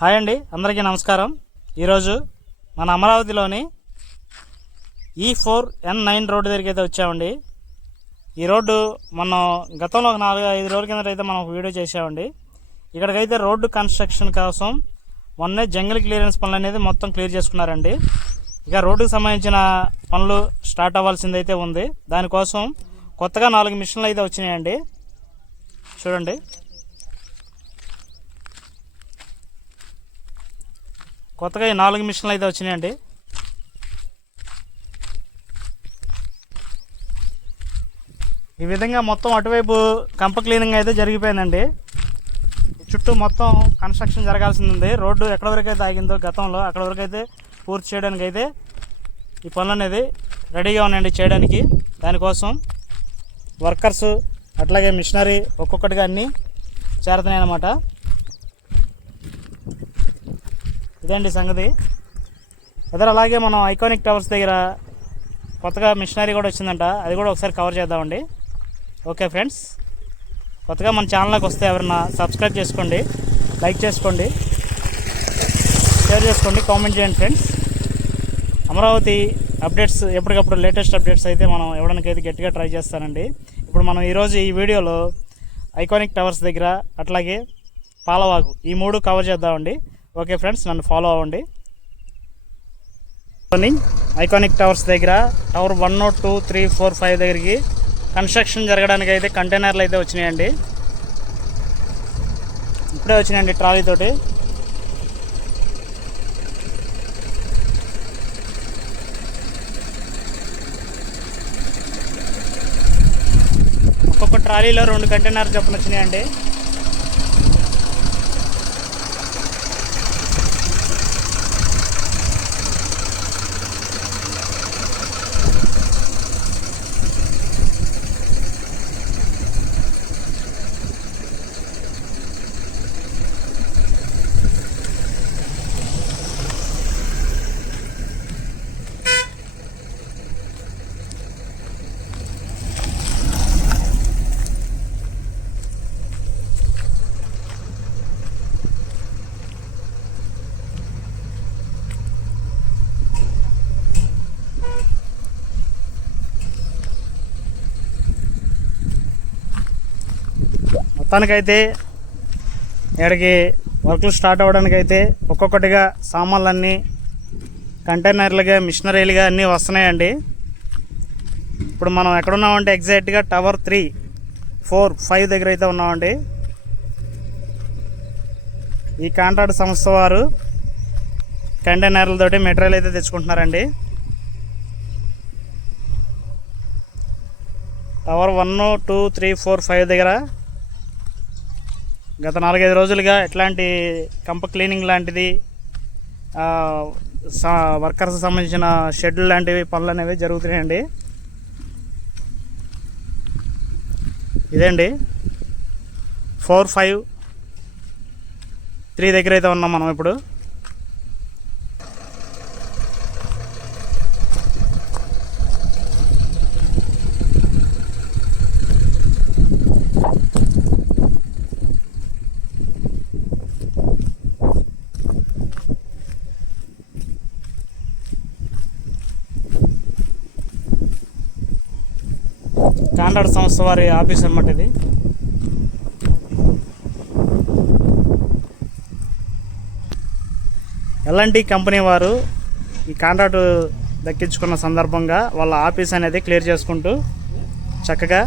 Hi అండి అందరికీ నమస్కారం. ఈరోజు మన అమరావతిలోని ఈ ఫోర్ ఎన్ నైన్ రోడ్డు దగ్గరికి అయితే వచ్చామండి. ఈ రోడ్డు మనం గతంలో ఒక నాలుగు ఐదు రోజుల కింద అయితే మనం ఒక వీడియో చేసామండి ఇక్కడికైతే రోడ్డు కన్స్ట్రక్షన్ కోసం మొన్నే జంగిల్ క్లియరెన్స్ పనులు అనేది మొత్తం క్లియర్ చేసుకున్నారండి. ఇక రోడ్డుకు సంబంధించిన పనులు స్టార్ట్ అవ్వాల్సింది అయితే ఉంది. దానికోసం కొత్తగా నాలుగు మిషన్లు అయితే వచ్చినాయండి. చూడండి. కొత్తగా ఈ నాలుగు మిషన్లు అయితే వచ్చినాయండి. ఈ విధంగా మొత్తం అటువైపు కంప క్లీనింగ్ అయితే జరిగిపోయిందండి. చుట్టూ మొత్తం కన్స్ట్రక్షన్ జరగాల్సింది. ఉంది రోడ్డు ఎక్కడ వరకు అయితే ఆగిందో గతంలో అక్కడ వరకు అయితే పూర్తి చేయడానికి అయితే ఈ పనులు అనేది రెడీగా ఉన్నాయండి చేయడానికి. దానికోసం వర్కర్స్ అట్లాగే మిషనరీ ఒక్కొక్కటిగా అన్నీ చేరుతున్నాయి అన్నమాట ఇదండి సంగతి. ఇతర అలాగే మనం ఐకానిక్ టవర్స్ దగ్గర కొత్తగా మిషనరీ కూడా వచ్చిందంట. అది కూడా ఒకసారి కవర్ చేద్దామండి. ఓకే ఫ్రెండ్స్ కొత్తగా మన ఛానల్లోకి వస్తే ఎవరన్నా సబ్స్క్రైబ్ చేసుకోండి లైక్ చేసుకోండి షేర్ చేసుకోండి కామెంట్ చేయండి ఫ్రెండ్స్ అమరావతి అప్డేట్స్ ఎప్పటికప్పుడు లేటెస్ట్ అప్డేట్స్ అయితే మనం ఇవ్వడానికైతే అయితే గట్టిగా ట్రై చేస్తానండి. ఇప్పుడు మనం ఈరోజు ఈ వీడియోలో ఐకానిక్ టవర్స్ దగ్గర అట్లాగే పాలవాగు ఈ మూడు కవర్ చేద్దామండి. ఓకే ఫ్రెండ్స్ నన్ను ఫాలో అవ్వండి. ఐకానిక్ టవర్స్ దగ్గర tower one two three four five దగ్గరికి కన్స్ట్రక్షన్ జరగడానికి అయితే కంటైనర్లు అయితే వచ్చినాయండి. ఇప్పుడే వచ్చినాయండి ట్రాలీ తోటి. ఒక్కొక్క ట్రాలీలో రెండు కంటైనర్ చొప్పున వచ్చినాయండి. మొత్తానికైతే ఇక్కడికి వర్కులు స్టార్ట్ అవ్వడానికి అయితే ఒక్కొక్కటిగా సామాన్లన్నీ కంటైనర్లుగా మిషనరీలుగా అన్నీ వస్తున్నాయండి. ఇప్పుడు మనం ఎక్కడున్నామంటే ఎగ్జాక్ట్గా టవర్ త్రీ ఫోర్ ఫైవ్ దగ్గర అయితే ఉన్నామండి. ఈ కాంట్రాక్ట్ సంస్థ వారు కంటైనర్లతోటి మెటీరియల్ అయితే తెచ్చుకుంటున్నారండి. Tower one two three four five దగ్గర గత నాలుగైదు రోజులుగా ఎట్లాంటి కంప క్లీనింగ్ లాంటిది సా- వర్కర్స్ సంబంధించిన షెడ్యూల్ లాంటివి పనులు అనేవి జరుగుతున్నాయండి. ఇదండి? ఫోర్ ఫైవ్ త్రీ దగ్గర అయితే ఉన్నాం మనం ఇప్పుడు. కాంట్రాక్ట్ సంస్థ వారి ఆఫీస్ అనమాట ఇది. ఎల్ఎన్టీ కంపెనీ వారు ఈ కాంట్రాక్ట్ దక్కించుకున్న సందర్భంగా వాళ్ళ ఆఫీస్ అనేది క్లియర్ చేసుకుంటూ చక్కగా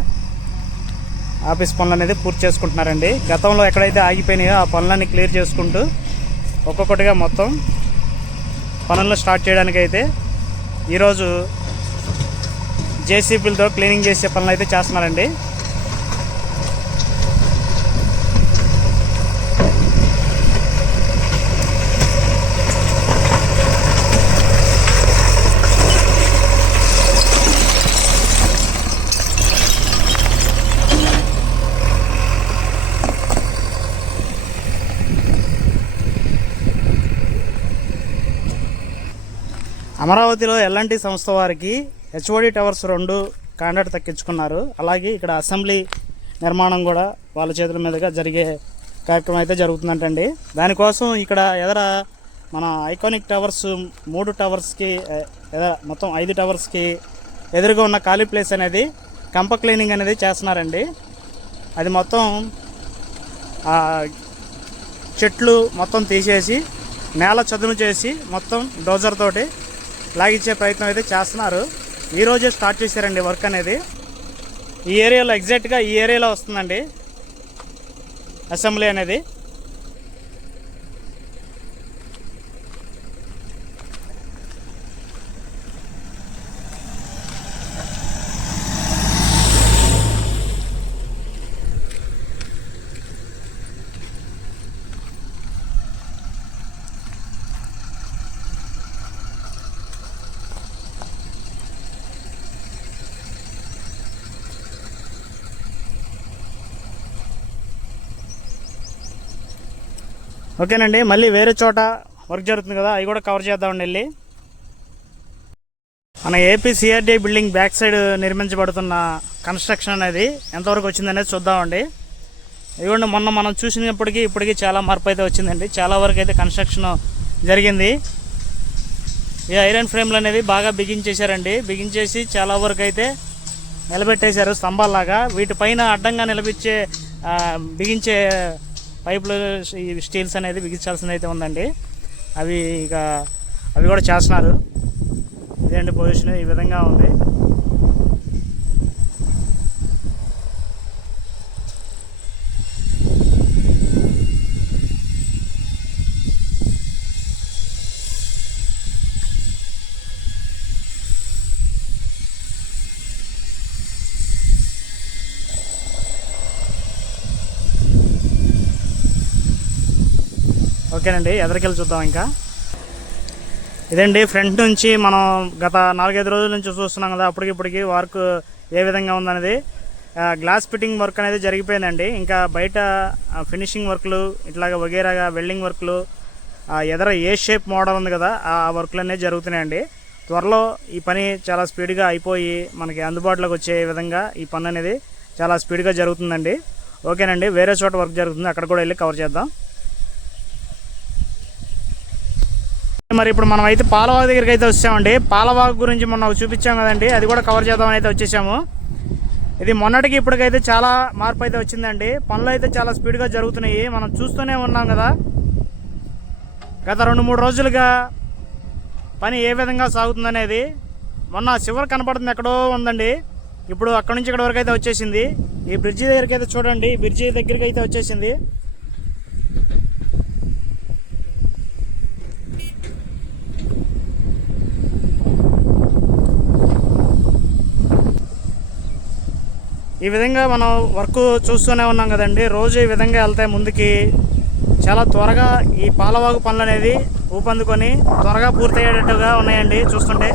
ఆఫీస్ పనులు అనేది పూర్తి చేసుకుంటున్నారండి. గతంలో ఎక్కడైతే ఆగిపోయినాయో ఆ పనులన్నీ క్లియర్ చేసుకుంటూ ఒక్కొక్కటిగా మొత్తం పనులను స్టార్ట్ చేయడానికైతే ఈరోజు జేసీపీలతో క్లీనింగ్ చేసే పనులు అయితే చేస్తున్నారండి. అమరావతిలో ఎల్ఎన్టీ సంస్థ వారికి హెచ్ఓడి టవర్స్ రెండు కాంట్రాక్ట్ తక్కించుకున్నారు అలాగే ఇక్కడ అసెంబ్లీ నిర్మాణం కూడా వాళ్ళ చేతుల మీదుగా జరిగే కార్యక్రమం అయితే జరుగుతుందంటండి. దానికోసం ఇక్కడ ఎదర మన ఐకానిక్ టవర్స్ మూడు టవర్స్కి ఎదర మొత్తం ఐదు టవర్స్కి ఎదురుగా ఉన్న ఖాళీ ప్లేస్ అనేది కంప క్లీనింగ్ అనేది చేస్తున్నారండి. అది మొత్తం ఆ, చెట్లు మొత్తం తీసేసి నేల చదును చేసి మొత్తం డోజర్ తోటి లాగించే ప్రయత్నం అయితే చేస్తున్నారు. ఈరోజే స్టార్ట్ చేశారండి వర్క్ అనేది. ఈ ఏరియాలో ఎగ్జాక్ట్గా ఈ ఏరియాలో వస్తుందండి. అసెంబ్లీ అనేది. ఓకేనండి మళ్ళీ వేరే చోట వర్క్ జరుగుతుంది కదా అవి కూడా కవర్ చేద్దామండి వెళ్ళి. మన AP CRD building back side నిర్మించబడుతున్న construction అనేది ఎంతవరకు వచ్చిందనేది చూద్దామండి. ఇదిగోండి మొన్న మనం చూసినప్పటికీ ఇప్పటికీ చాలా మార్పు అయితే వచ్చిందండి. చాలా వరకు అయితే కన్స్ట్రక్షన్ జరిగింది. ఈ ఐరన్ ఫ్రేమ్లు అనేవి బాగా బిగించేశారండి బిగించేసి చాలా వరకు అయితే నిలబెట్టేశారు స్తంభాల్లాగా. వీటిపైన అడ్డంగా నిలబిచ్చే బిగించే పైపులు ఈ స్టీల్స్ అనేది బిగించాల్సింది అయితే ఉందండి. అవి ఇక అవి కూడా చేస్తున్నారు. ఇదేంటి పొజిషన్? ఈ విధంగా ఉంది. ఓకేనండి ఎదరికెళ్ళి చూద్దాం ఇంకా. ఇదండి ఫ్రంట్ నుంచి మనం గత నాలుగైదు రోజుల నుంచి చూస్తున్నాం కదా అప్పటికిప్పటికి వర్క్ ఏ విధంగా ఉందనేది. గ్లాస్ ఫిట్టింగ్ వర్క్ అనేది జరిగిపోయిందండి. ఇంకా బయట ఫినిషింగ్ వర్క్లు ఇట్లాగా వగేరాగా వెల్డింగ్ వర్క్లు ఎదర ఏ షేప్ మోడల్ ఉంది కదా ఆ వర్క్లు అనేవి జరుగుతున్నాయండి. త్వరలో ఈ పని చాలా స్పీడ్గా అయిపోయి మనకి అందుబాటులోకి వచ్చే విధంగా ఈ పని అనేది చాలా స్పీడ్గా జరుగుతుందండి. ఓకేనండి వేరే చోట వర్క్ జరుగుతుంది అక్కడ కూడా వెళ్ళి కవర్ చేద్దాం. మరి ఇప్పుడు మనం అయితే పాలవాగు దగ్గరికి అయితే వచ్చామండి. పాలవాగు గురించి మొన్న చూపించాం కదండి. అది కూడా కవర్ చేద్దామని అయితే వచ్చేసాము. ఇది మొన్నటికి ఇప్పటికైతే చాలా మార్పు అయితే వచ్చిందండి. పనులు అయితే చాలా స్పీడ్గా జరుగుతున్నాయి. మనం చూస్తూనే ఉన్నాం కదా. గత రెండు మూడు రోజులుగా పని ఏ విధంగా సాగుతుందనేది. మొన్న చివరి కనపడుతుంది ఎక్కడో ఉందండి. ఇప్పుడు అక్కడ నుంచి ఇక్కడ వరకు అయితే వచ్చేసింది. ఈ బ్రిడ్జి దగ్గరికి అయితే చూడండి. బ్రిడ్జి దగ్గరికి అయితే వచ్చేసింది. ఈ విధంగా మనం వర్క్ చూస్తూనే ఉన్నాం కదండి. రోజు ఈ విధంగా వెళ్తే ముందుకి చాలా త్వరగా ఈ పాలవాగు పనులు అనేది ఊపందుకొని త్వరగా పూర్తయ్యేటట్టుగా ఉన్నాయండి చూస్తుంటే.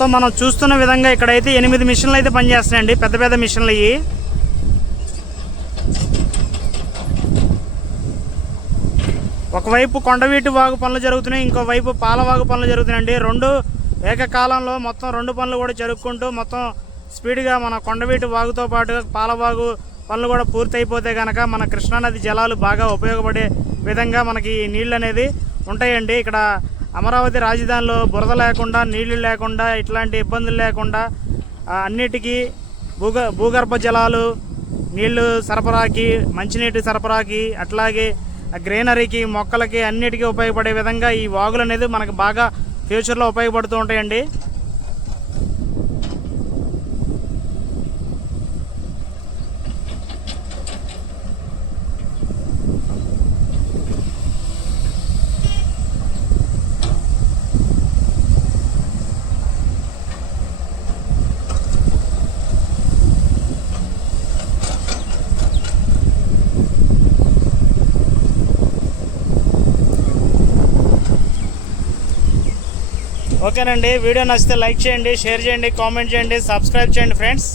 మొత్తం మనం చూస్తున్న విధంగా ఇక్కడైతే ఎనిమిది మిషన్లు అయితే పనిచేస్తున్నాయండి. పెద్ద పెద్ద మిషన్లు ఇవి. ఒకవైపు కొండవీటి వాగు పనులు జరుగుతున్నాయి ఇంకోవైపు పాలవాగు పనులు జరుగుతున్నాయండి. రెండు ఏకకాలంలో మొత్తం రెండు పనులు కూడా జరుపుకుంటూ మొత్తం స్పీడ్గా మన కొండవీటి వాగుతో పాటుగా పాలవాగు పనులు కూడా పూర్తి అయిపోతే కనుక మన కృష్ణానది జలాలు బాగా ఉపయోగపడే విధంగా మనకి నీళ్ళు అనేది ఉంటాయండి. ఇక్కడ అమరావతి రాజధానిలో బురద లేకుండా నీళ్ళు లేకుండా ఇట్లాంటి ఇబ్బందులు లేకుండా అన్నిటికీ భూగ భూగర్భ జలాలు నీళ్ళు సరఫరాకి మంచినీటి సరఫరాకి అట్లాగే గ్రీనరీకి మొక్కలకి అన్నిటికీ ఉపయోగపడే విధంగా ఈ వాగులు అనేది మనకు బాగా ఫ్యూచర్లో ఉపయోగపడుతూ ఉంటాయండి. ఓకేనండి. వీడియో నచ్చితే లైక్ చేయండి షేర్ చేయండి కామెంట్ చేయండి సబ్స్క్రైబ్ చేయండి ఫ్రెండ్స్.